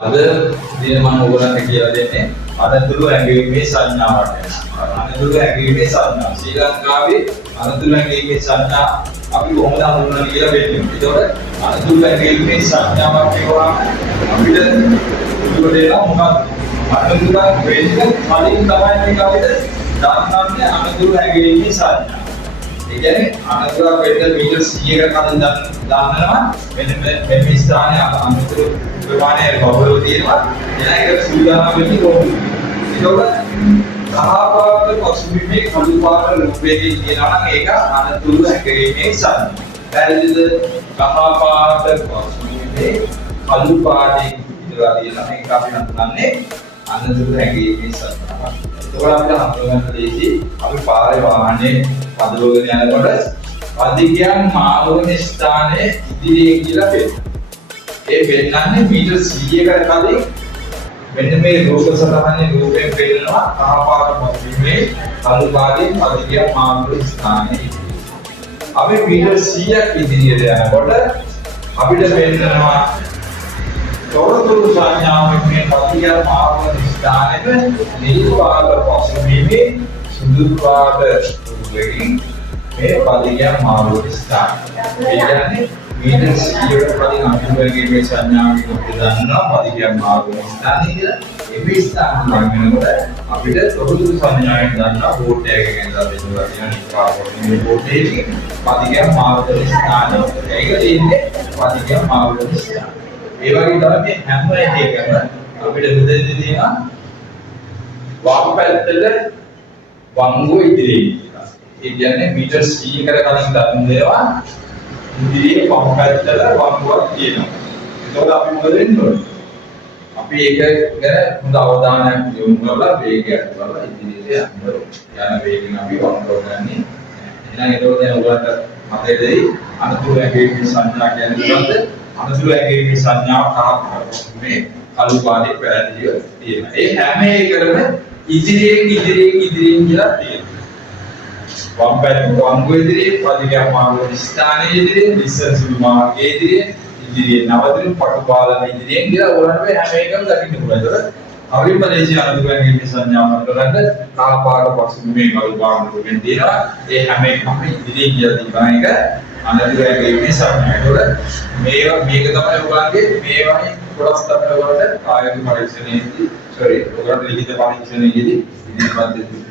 අද දින මම ඔයගලන්ට කියලා දෙන්නේ අනතුරු ඇඟීමේ සංඥාවක් ගැන. අනතුරු ඇඟීමේ සංඥා. ශ්‍රී ලංකාවේ අනතුරු ඇඟීමේ සංඥා අපි කොහොමද හඳුන්වන්නේ කියලා වෙන්නේ. ඒතකොට අනතුරු ඇඟීමේ සංඥාවක් කියවම අපිට උඩට එනවා මොකක්ද? අනතුරු වෙන්න කලින් තමයි මේක අපිට දන්නන්නේ අනතුරු ඇඟීමේ සංඥා. ඒ කියන්නේ අනතුරක් වෙන්න මීටර් 100කට කලින් දන්නවා මෙන්න මේ ස්ථානයේ අනතුරු ප්‍රමාණය බබලව තියෙනවා. එහෙනම් ඒක සූදානම් වෙන්නේ කොහොමද? ඒකවල සහපාත පසුබිමේ කළු පාට රූපයකින් කියනවා නම් ඒක අනතුරු හැකීමේ සංඥා. පැහැදිලිද? සහපාත පසුබිමේ කළු පාටකින් ඉඳලා තියෙනවා මේක අපි හඳුනන්නේ අනතුරු හැකීමේ සංඥා. ඒකවල අපිට හඳුනගන්න ලේසි අපි පාරේ වාහනේ පදවගෙන යනකොට අධිකයන් මාරුවෙන ස්ථානයේ ඉදිරියේ කියලා පෙන්නනවා. ඒ වෙන්නන්නේ මීටර් 100කට කලින් මෙන්න මේ රූප සටහනේ රූපයෙන් පෙන්නනවා කහපාට පසුබිමේ කළු පාටින් අධිකයන් මාරුවෙන ස්ථානයේ. අපි මීටර් 100ක් ඉදිරියට යනකොට අපිට පෙන්නනවා තොරතුරු සංඥාවෙන් මේ අධිකයන් මාරුවෙන ස්ථානයේ නිල් පාට පසුබිමේ සුදු පාට රූපයෙන් මේ පදිකයන් මාරුවෙන ස්ථානය. ඒ කියන්නේ මීටර් 100කට කලින් අනුභවයේ සංඥාවෙන් අපි දන්නවා පදිකයන් මාරුවෙන ස්ථානය කියලා. මේ ස්ථාන වෙනකොට අපිට තොරතුරු සංඥාවෙන් දන්නවා බෝඩ් එකක ගෙනලා බෙදුවා කියන කාර්යයේ බෝඩ් එකේ පදිකයන් මාරුවෙන ස්ථානය. ඒක තියෙන්නේ පදිකයන් මාරුවෙන ස්ථානය. ඒ වගේ තමයි මේ හැම එකකම අපිට මෙතනදී තියෙනවා වම් පැත්තට වංගුව ඉදිරියේ. ඒ කියන්නේ මීටර් 100කට කලින් ගන්න දේවා ඉදිරියේ වම් පැත්තට වංගුවක් තියෙනවා. ඒකෝද අපි මොකද වෙන්නේ? අපි ඒක ගැන හොඳ අවධානයක් යොමු කරලා වේගය අඩුවලා ඉදිරියට යන්න ඕනේ. යන වේගෙන් අපි වංගුව ගන්නේ. එහෙනම් ඒකෝද දැන් ඔයගලට මතකයි අනතුරු ඇඟීමේ සංඥා කියන්නේ මොකද්ද? අනතුරු ඇඟීමේ සංඥාව කරක් මේ කළු පාටේ පැහැදිලිව තියෙනවා. ඒ හැම එකකම ඉදිරියෙන් කියලා තියෙනවා. වම් පැත්ත වංගුව ඉදිරියේ පදිකයන් මාරුවෙන ස්ථානයේ ඉදිරියේ විශ්සසුළු මාර්ගයේ ඉදිරියේ නවතින පටු පාලන ඉදිරියෙන් කියලා ඕනම හැම එකම දකින්න පුළුවන්. ඒතර හරිම දේශීය අනතුරු ඇඟීමේ සංඥාවක් කරගන්න කහ පාට පසුබිමේ කළු පාට රූපෙන් තියෙනවා. ඒ හැම එකම ඉදිරියෙන් කියලා තියෙන එක අනතුරු ඇඟීමේ සංඥා. ඒතර මේක තමයි ඔයගලගේ මේ වගේ කොටස් තමයි ඔයගලට කායික පරීක්ෂණයේදී ඔයගලට ලිඛිත පරීක්ෂණයේදී ඉදිරිපත් වෙන්නේ.